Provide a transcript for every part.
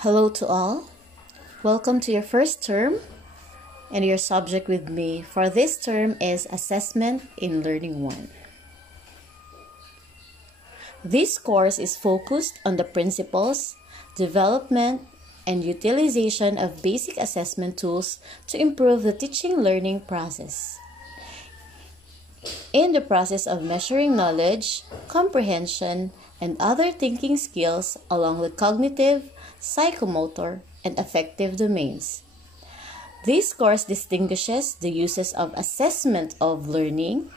Hello to all. Welcome to your first term, and your subject with me for this term is Assessment in Learning 1. This course is focused on the principles, development, and utilization of basic assessment tools to improve the teaching-learning process. In the process of measuring knowledge, comprehension, and other thinking skills along the cognitive, psychomotor, and affective domains. This course distinguishes the uses of assessment of learning,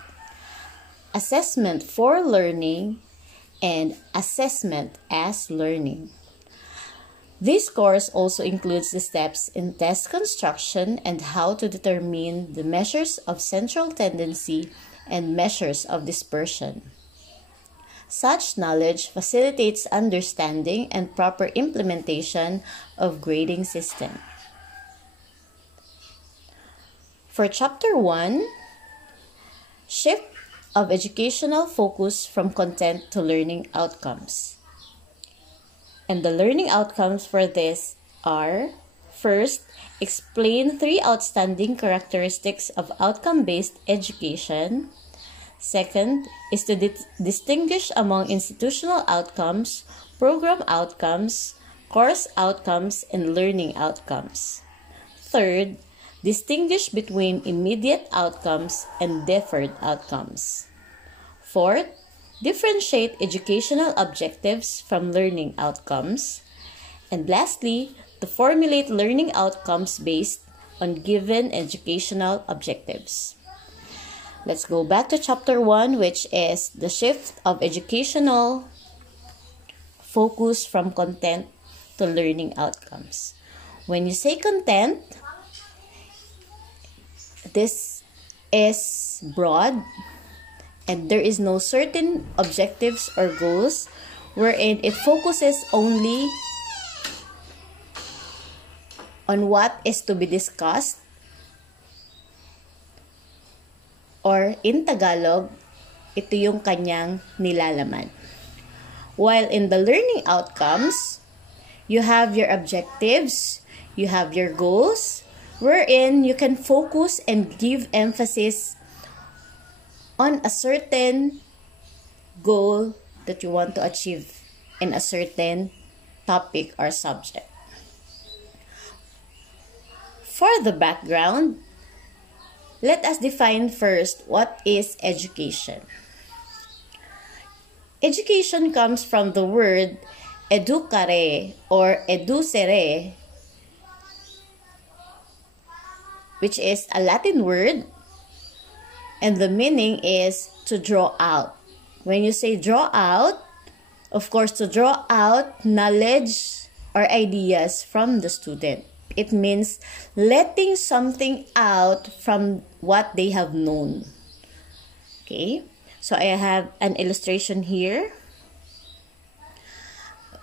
assessment for learning, and assessment as learning. This course also includes the steps in test construction and how to determine the measures of central tendency and measures of dispersion. Such knowledge facilitates understanding and proper implementation of grading system. For Chapter 1, Shift of Educational Focus from Content to Learning Outcomes. And the learning outcomes for this are: first, explain 3 outstanding characteristics of outcome-based education. Second is to distinguish among institutional outcomes, program outcomes, course outcomes, and learning outcomes. Third, distinguish between immediate outcomes and deferred outcomes. Fourth, differentiate educational objectives from learning outcomes. And lastly, to formulate learning outcomes based on given educational objectives. Let's go back to Chapter 1, which is the shift of educational focus from content to learning outcomes. When you say content, this is broad and there is no certain objectives or goals wherein it focuses only on what is to be discussed, or in Tagalog, ito yung kanyang nilalaman. While in the learning outcomes, you have your objectives, you have your goals, wherein you can focus and give emphasis on a certain goal that you want to achieve in a certain topic or subject. For the background, let us define first what is education. Education comes from the word educare or educere, which is a Latin word, and the meaning is to draw out. When you say draw out, of course, to draw out knowledge or ideas from the student. It means letting something out from what they have known. Okay, so I have an illustration here.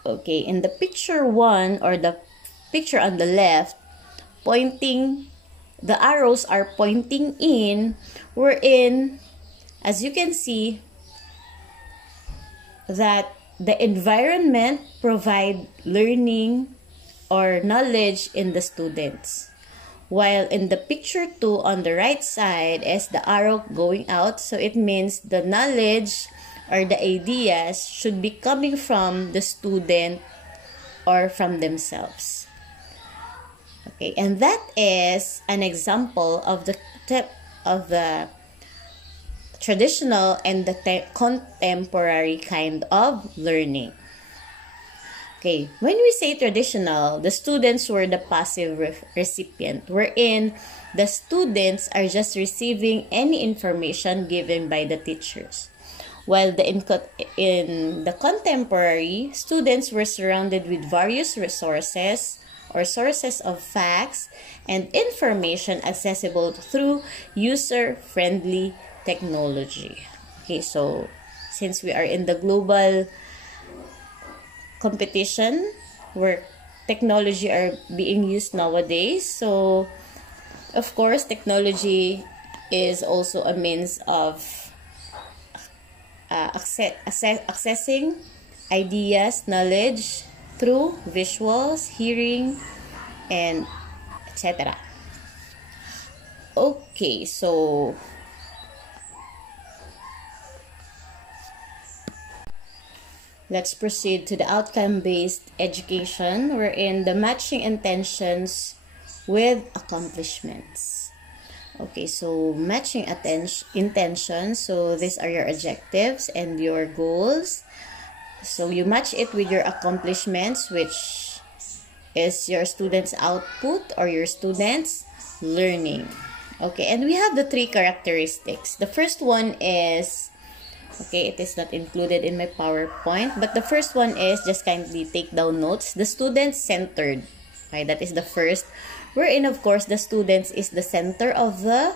Okay, in the picture 1 or the picture on the left, the arrows are pointing in, wherein, as you can see, that the environment provide learning or knowledge in the students. While in the picture 2 on the right side is the arrow going out, so it means the knowledge or the ideas should be coming from the student or from themselves. Okay, and that is an example of the traditional and the contemporary kind of learning. Okay, when we say traditional, the students were the passive recipient, wherein the students are just receiving any information given by the teachers. While in the contemporary, students were surrounded with various resources or sources of facts and information accessible through user-friendly technology. Okay, so since we are in the global competition where technology are being used nowadays, so of course technology is also a means of accessing ideas, knowledge through visuals, hearing, and etc. Okay, so let's proceed to the outcome-based education, wherein the matching intentions with accomplishments. Okay, so matching intentions. So these are your objectives and your goals. So you match it with your accomplishments, which is your students' output or your students' learning. Okay, and we have the 3 characteristics. The first one is, okay, it is not included in my PowerPoint, but the first one is, just kindly take down notes, the student-centered. Okay, that is the first, wherein of course the students is the center of the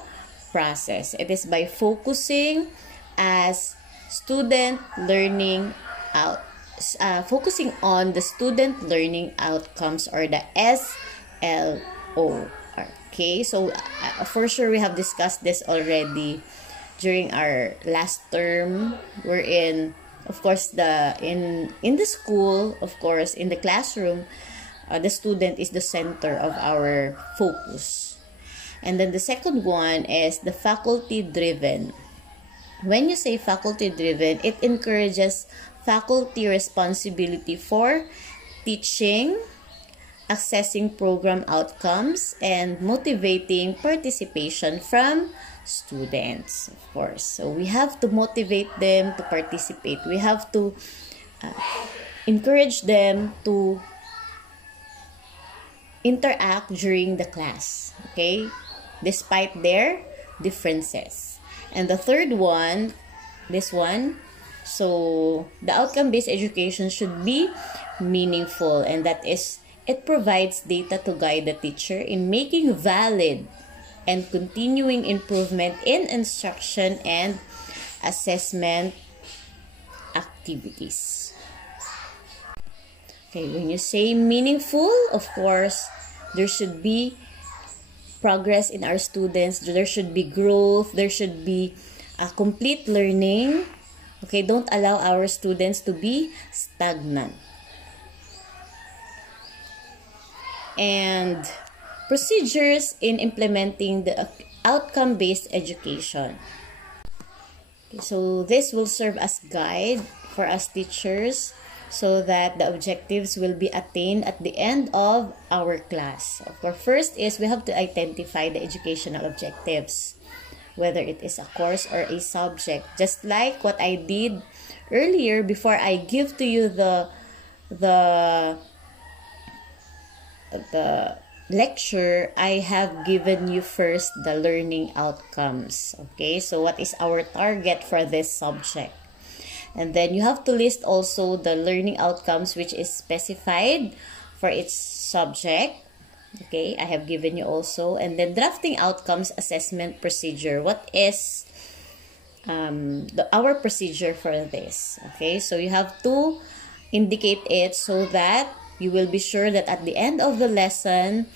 process. It is by focusing as student learning focusing on the student learning outcomes, or the SLO. Okay, so for sure we have discussed this already during our last term, wherein of course in the school, of course in the classroom, the student is the center of our focus. And then the second one is the faculty driven. When you say faculty driven, it encourages faculty responsibility for teaching, assessing program outcomes, and motivating participation from students, of course. So we have to motivate them to participate. We have to encourage them to interact during the class, okay, despite their differences. And the third one, this one, so the outcome-based education should be meaningful, and that is, it provides data to guide the teacher in making valid and continuing improvement in instruction and assessment activities. Okay, when you say meaningful, of course, there should be progress in our students, there should be growth, there should be a complete learning. Okay, don't allow our students to be stagnant. And procedures in implementing the outcome-based education. Okay, so this will serve as guide for us teachers so that the objectives will be attained at the end of our class. Of course, first is we have to identify the educational objectives, whether it is a course or a subject. Just like what I did earlier, before I give to you the lecture, I have given you first the learning outcomes. Okay, so what is our target for this subject? And then you have to list also the learning outcomes which is specified for its subject. Okay, I have given you also. And then drafting outcomes assessment procedure. What is our procedure for this? Okay, so you have to indicate it so that you will be sure that at the end of the lesson,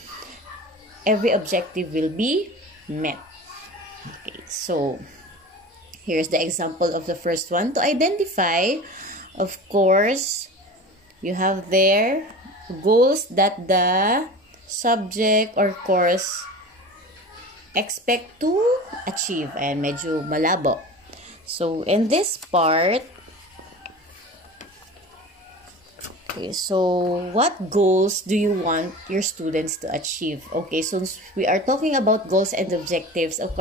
every objective will be met. Okay, so here's the example of the first one. To identify, of course, you have there goals that the subject or course expect to achieve. And medyo malabo. So in this part, okay, so what goals do you want your students to achieve? Okay, so we are talking about goals and objectives. Of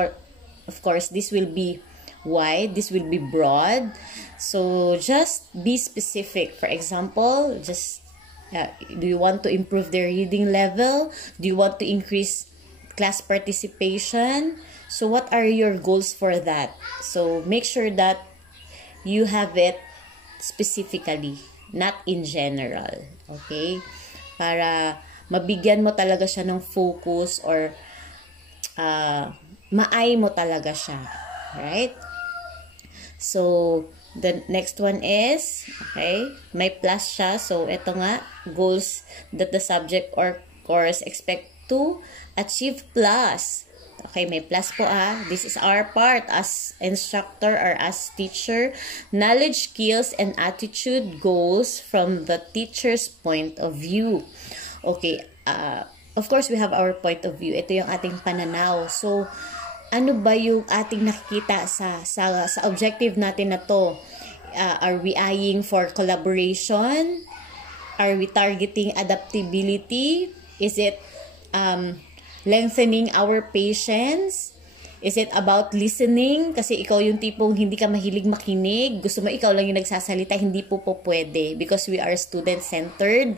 course, this will be wide, this will be broad. So just be specific. For example, just do you want to improve their reading level? Do you want to increase class participation? So what are your goals for that? So make sure that you have it specifically, not in general. Okay? Para mabigyan mo talaga siya ng focus, or ma-eye mo talaga siya. Right? So the next one is, okay, may plus siya. So ito nga, goals that the subject or course expect to achieve plus. Okay, may plus po This is our part as instructor or as teacher. Knowledge, skills, and attitude goals from the teacher's point of view. Okay, of course, we have our point of view. Ito yung ating pananaw. So, ano ba yung ating nakikita sa objective natin na to? Are we eyeing for collaboration? Are we targeting adaptability? Is it lengthening our patience? Is it about listening? Kasi ikaw yung tipong hindi ka mahilig makinig. Gusto mo ikaw lang yung nagsasalita. Hindi po pwede. Because we are student-centered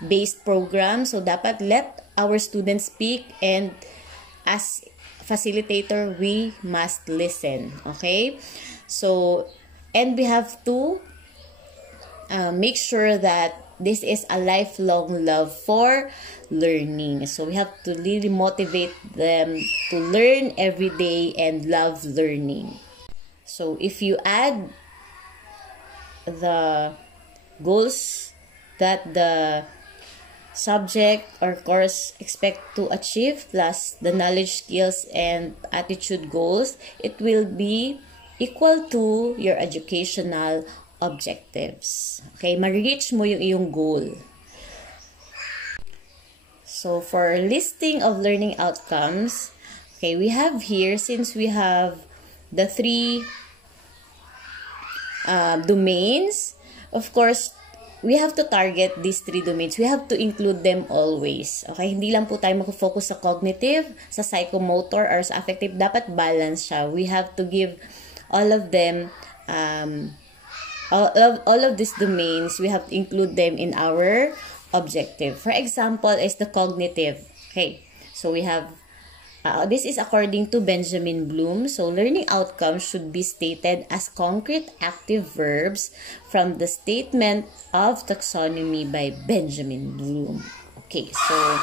based program. So, dapat let our students speak, and as facilitator, we must listen. Okay? So, and we have to make sure that this is a lifelong love for learning. So, we have to really motivate them to learn every day and love learning. So, if you add the goals that the subject or course expect to achieve plus the knowledge, skills, and attitude goals, it will be equal to your educational objectives. Okay, ma-reach mo yung iyong goal. So, for listing of learning outcomes, okay, we have here, since we have the 3 domains, of course, we have to target these 3 domains. We have to include them always. Okay, hindi lang po tayo mag-focus sa cognitive, sa psychomotor, or sa affective. Dapat balance siya. We have to give all of them all of these domains, we have to include them in our objective. For example, is the cognitive. Okay, so we have, this is according to Benjamin Bloom. So, learning outcomes should be stated as concrete active verbs from the statement of taxonomy by Benjamin Bloom. Okay, so,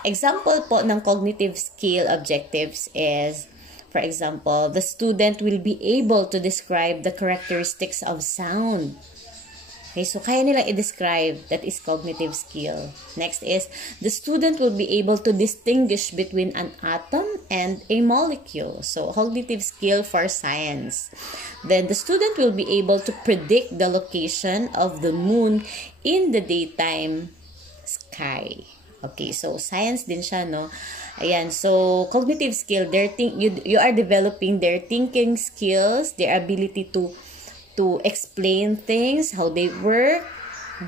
example po ng cognitive skill objectives is, for example, the student will be able to describe the characteristics of sound. Okay, so kaya nilang i-describe. That is cognitive skill. Next is, the student will be able to distinguish between an atom and a molecule. So, cognitive skill for science. Then, the student will be able to predict the location of the moon in the daytime sky. Okay, so science din siya, no? Ayan, so cognitive skill, you are developing their thinking skills, their ability to explain things, how they work.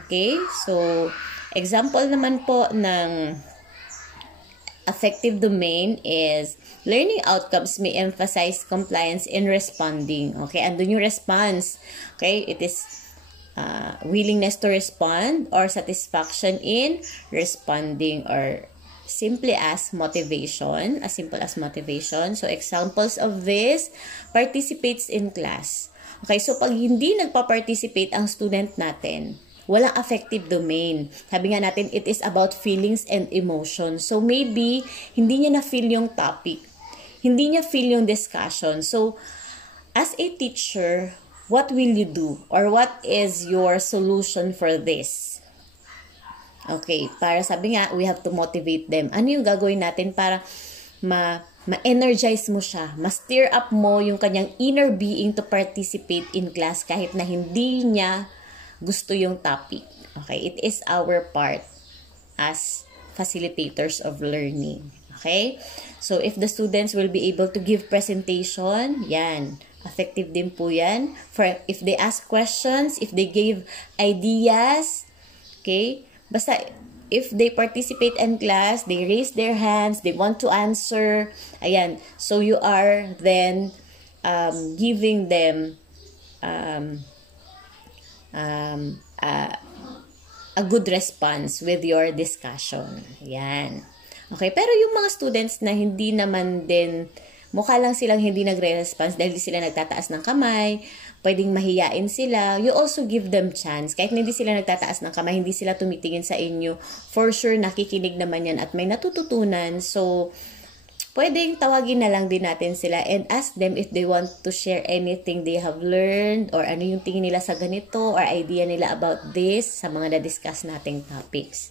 Okay, so example naman po ng affective domain is learning outcomes may emphasize compliance in responding. Okay, andun yung response. Okay, it is willingness to respond or satisfaction in responding, or simply as motivation, as simple as motivation. So, examples of this, participates in class. Okay, so pag hindi nagpa-participate ang student natin, walang affective domain. Sabi nga natin, it is about feelings and emotions. So, maybe, hindi niya na-feel yung topic. Hindi niya feel yung discussion. So, as a teacher, what will you do? Or what is your solution for this? Okay, para sabi nga, we have to motivate them. Ano yung gagawin natin para ma-energize mo siya, ma-stir up mo yung kanyang inner being to participate in class kahit na hindi niya gusto yung topic. Okay, it is our part as facilitators of learning. Okay, so if the students will be able to give presentation, yan, effective din po yan. For if they ask questions, if they give ideas, okay, basta if they participate in class, they raise their hands, they want to answer, ayan, so you are then giving them a good response with your discussion. Ayan. Okay, pero yung mga students na hindi naman din, mukha lang silang hindi nagre-response dahil sila nagtataas ng kamay, pwedeng mahiyain sila, you also give them chance. Kahit hindi sila nagtataas ng kamay, hindi sila tumitingin sa inyo, for sure nakikinig naman yan at may natututunan. So, pwedeng tawagin na lang din natin sila and ask them if they want to share anything they have learned or ano yung tingin nila sa ganito or idea nila about this sa mga na-discuss nating topics.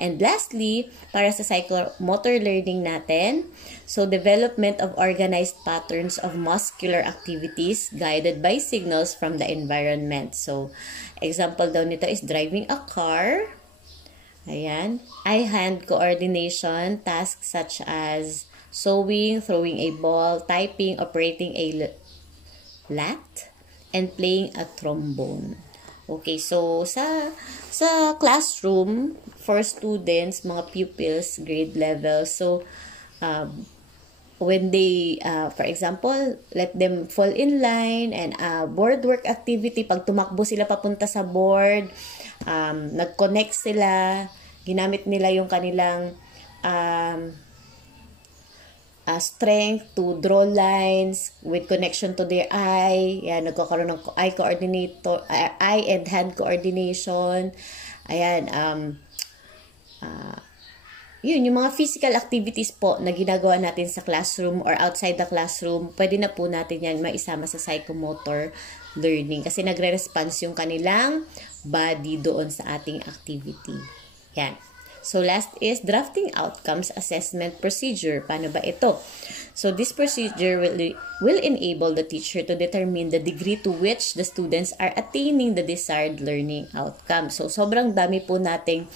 And lastly, para sa psychomotor learning natin, so development of organized patterns of muscular activities guided by signals from the environment. So, example daw nito is driving a car. Ayan. Eye-hand coordination, tasks such as sewing, throwing a ball, typing, operating a lat, and playing a trombone. Okay, so sa classroom, for students, mga pupils, grade level, so when they, for example, let them fall in line and board work activity, pag tumakbo sila papunta sa board, nag-connect sila, ginamit nila yung kanilang strength to draw lines with connection to their eye. Yan, nagkakaroon ng eye and hand coordination. Ayan, yun, yung mga physical activities po na ginagawa natin sa classroom or outside the classroom, pwede na po natin yan maisama sa psychomotor learning kasi nagre-response yung kanilang body doon sa ating activity. Yan. So, last is drafting outcomes assessment procedure. Paano ba ito? So, this procedure will enable the teacher to determine the degree to which the students are attaining the desired learning outcome. So, sobrang dami po nating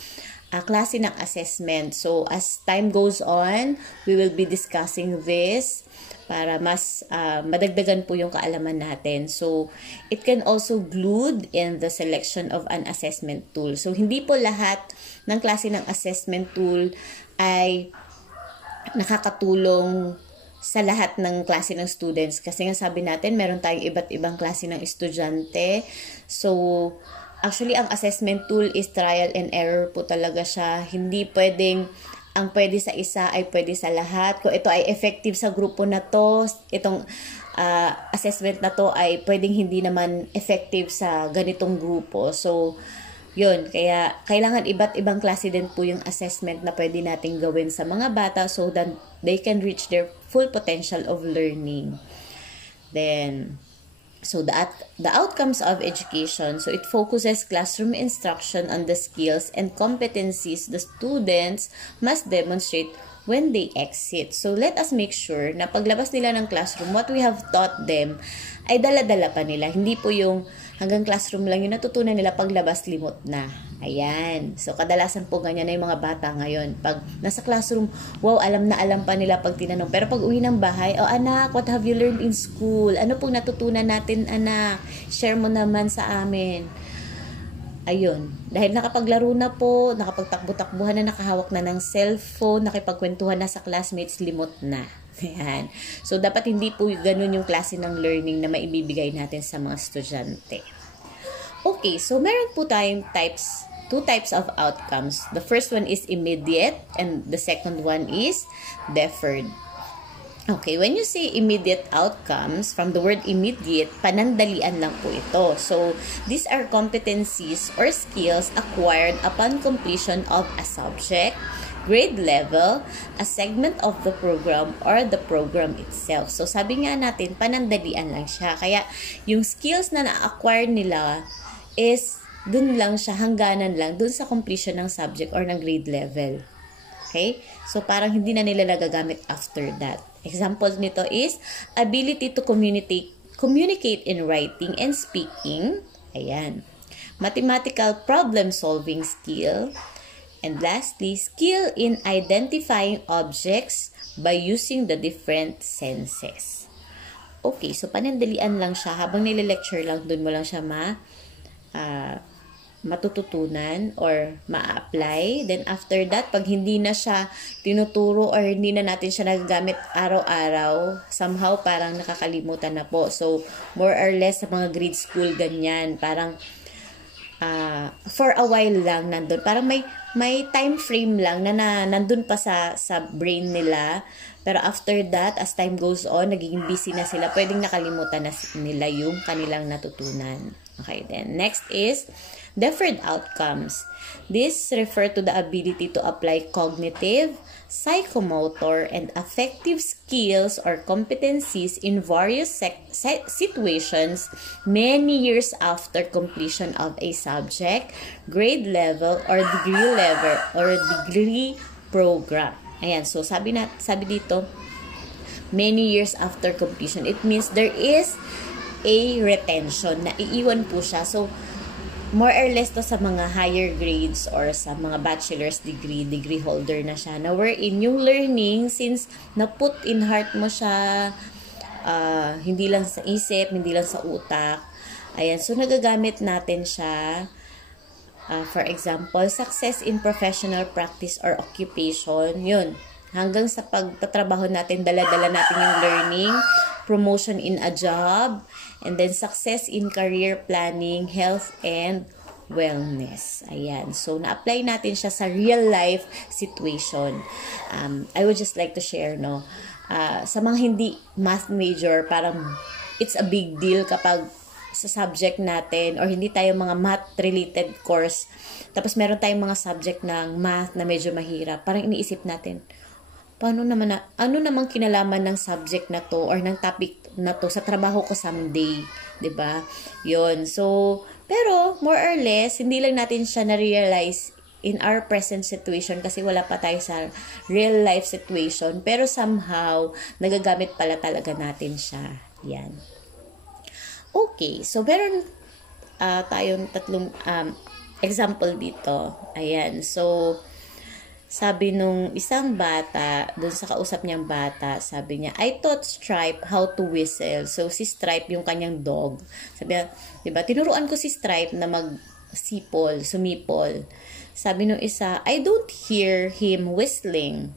klase ng assessment. So, as time goes on, we will be discussing this para mas madagdagan po yung kaalaman natin. So, it can also include in the selection of an assessment tool. So, hindi po lahat ng klase ng assessment tool ay nakakatulong sa lahat ng klase ng students. Kasi nga sabi natin, meron tayong iba't ibang klase ng estudyante. So, actually, ang assessment tool is trial and error po talaga siya. Hindi pwedeng ang pwede sa isa ay pwede sa lahat. Kung ito ay effective sa grupo na to, itong assessment na to ay pwedeng hindi naman effective sa ganitong grupo. So, yun. Kaya, kailangan iba't ibang klase din po yung assessment na pwede nating gawin sa mga bata so that they can reach their full potential of learning. Then, so the outcomes of education, so it focuses classroom instruction on the skills and competencies the students must demonstrate when they exit. So let us make sure na paglabas nila ng classroom, what we have taught them ay dala-dala pa nila. Hindi po yung hanggang classroom lang yung natutunan nila, paglabas limot na. Ayan. So kadalasan po ganyan na yung mga bata ngayon. Pag nasa classroom, wow, alam na alam pa nila pag tinanong. Pero pag uwi ng bahay, oh anak, what have you learned in school? Ano pong natutunan natin, anak? Share mo naman sa amin. Ayun. Dahil nakapaglaro na po, nakapagtakbo-takbuhan na, nakahawak na ng cellphone, nakipagkwentuhan na sa classmates, limot na. Ayan. So, dapat hindi po ganun yung klase ng learning na maibibigay natin sa mga estudyante. Okay, so meron po tayong two types of outcomes. The first one is immediate and the second one is deferred. Okay, when you say immediate outcomes, from the word immediate, panandalian lang po ito. So, these are competencies or skills acquired upon completion of a subject, grade level, a segment of the program, or the program itself. So, sabi nga natin, panandalian lang siya. Kaya, yung skills na na-acquire nila is dun lang siya, hangganan lang, dun sa completion ng subject or ng grade level. Okay? So, parang hindi na nila nagagamit after that. Example nito is ability to communicate in writing and speaking. Ayan. Mathematical problem-solving skill. And lastly, skill in identifying objects by using the different senses. Okay, so panandalian lang siya. Habang nile-lecture lang, dun mo lang siya matututunan or ma-apply. Then after that, pag hindi na siya tinuturo or hindi na natin siya nagagamit araw-araw, somehow parang nakakalimutan na po. So, more or less sa mga grade school, ganyan. Parang for a while lang nandun. Parang may time frame lang na nandun pa sa brain nila. Pero after that, as time goes on, nagiging busy na sila. Pwedeng nakalimutan na nila yung kanilang natutunan. Okay, then next is deferred outcomes. This refer to the ability to apply cognitive, psychomotor, and affective skills or competencies in various situations many years after completion of a subject, grade level, or degree program. Ayan, so sabi dito, many years after completion. It means there is a retention na iiwan po siya. So, more or less to sa mga higher grades or sa mga bachelor's degree holder na siya. Na wherein yung learning, since na-put in heart mo siya, hindi lang sa isip, hindi lang sa utak. Ayan, so nagagamit natin siya. For example, success in professional practice or occupation. Yun. Hanggang sa pagtatrabaho natin, dala-dala natin yung learning, promotion in a job, and then success in career planning, health, and wellness. Ayan. So, na-apply natin siya sa real life situation. I would just like to share, no, sa mga hindi math major, parang it's a big deal kapag sa subject natin or hindi tayo mga math-related course. Tapos meron tayong mga subject ng math na medyo mahirap. Parang iniisip natin, ano namang kinalaman ng subject na to or ng topic na to sa trabaho ko someday, 'di ba? 'Yon. So, pero more or less hindi lang natin siya na-realize in our present situation kasi wala pa tayo sa real life situation, pero somehow nagagamit pala talaga natin siya. Yan. Okay, so meron tayong tatlong example dito. Ayan. So, sabi nung isang bata, dun sa kausap niyang bata, sabi niya, I taught Stripe how to whistle. So, si Stripe, yung kanyang dog. Sabi niya, diba, tinuruan ko si Stripe na sumipol. Sabi nung isa, I don't hear him whistling.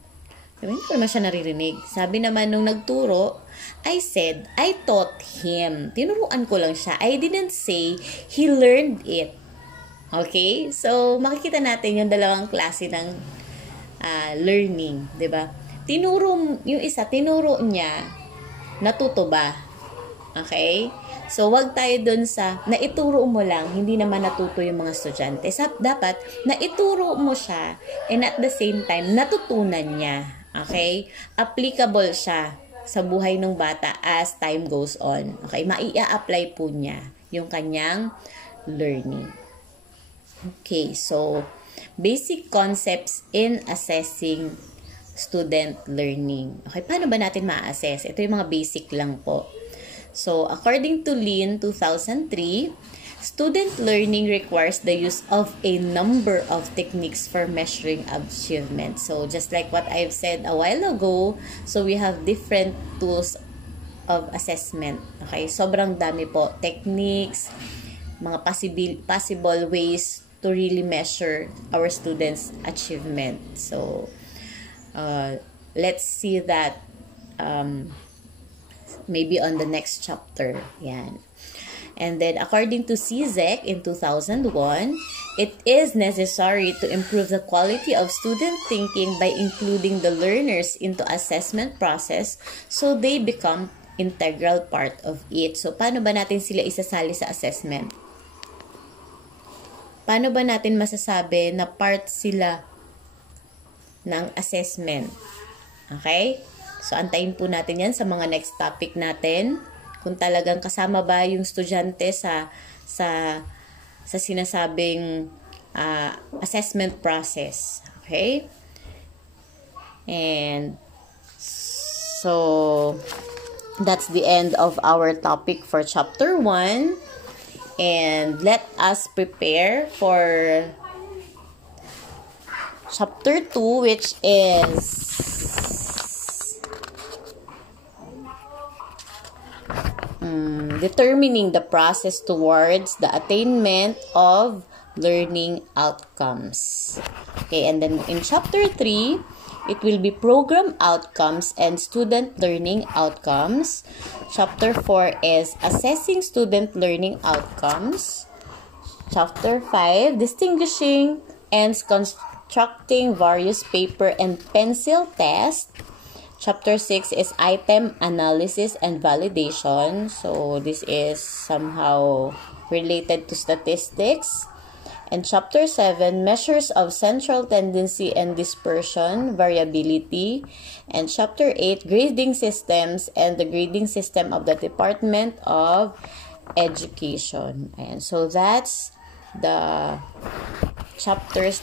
Sabi, hindi ko naman siya naririnig. Sabi naman nung nagturo, I said, I taught him. Tinuruan ko lang siya. I didn't say he learned it. Okay? So, makikita natin yung dalawang klase ng learning, 'di ba? Yung isa tinuro niya, natuto ba? Okay? So wag tayo doon sa naituro mo lang, hindi naman natuto yung mga estudyante. Dapat naituro mo siya and at the same time natutunan niya. Okay? Applicable siya sa buhay ng bata as time goes on. Okay? Maia-apply po niya yung kanyang learning. Okay, so basic concepts in assessing student learning. Okay, paano ba natin ma-assess? Ito yung mga basic lang po. So, according to Lin 2003, student learning requires the use of a number of techniques for measuring achievement. So, just like what I've said a while ago, so we have different tools of assessment. Okay, sobrang dami po. Techniques, mga possible ways to really measure our students' achievement. So, let's see that maybe on the next chapter. Yan. And then, according to CZEC in 2001, it is necessary to improve the quality of student thinking by including the learners into assessment process so they become integral part of it. So, paano ba natin sila isasali sa assessment? Paano ba natin masasabi na part sila ng assessment? Okay? So, antayin po natin yan sa mga next topic natin. Kung talagang kasama ba yung estudyante sa sinasabing assessment process. Okay? And so, that's the end of our topic for chapter 1. And let us prepare for chapter 2, which is determining the process towards the attainment of learning outcomes. Okay, and then in chapter 3, it will be program outcomes and student learning outcomes. Chapter 4 is assessing student learning outcomes. Chapter 5, distinguishing and constructing various paper and pencil tests. Chapter 6 is item analysis and validation. So, this is somehow related to statistics. And Chapter 7, measures of central tendency and dispersion, variability. And Chapter 8, grading systems and the grading system of the Department of Education. And so that's the chapters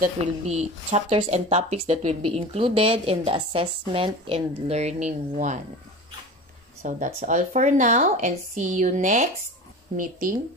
and topics that will be included in the assessment in Learning 1. So that's all for now, and see you next meeting.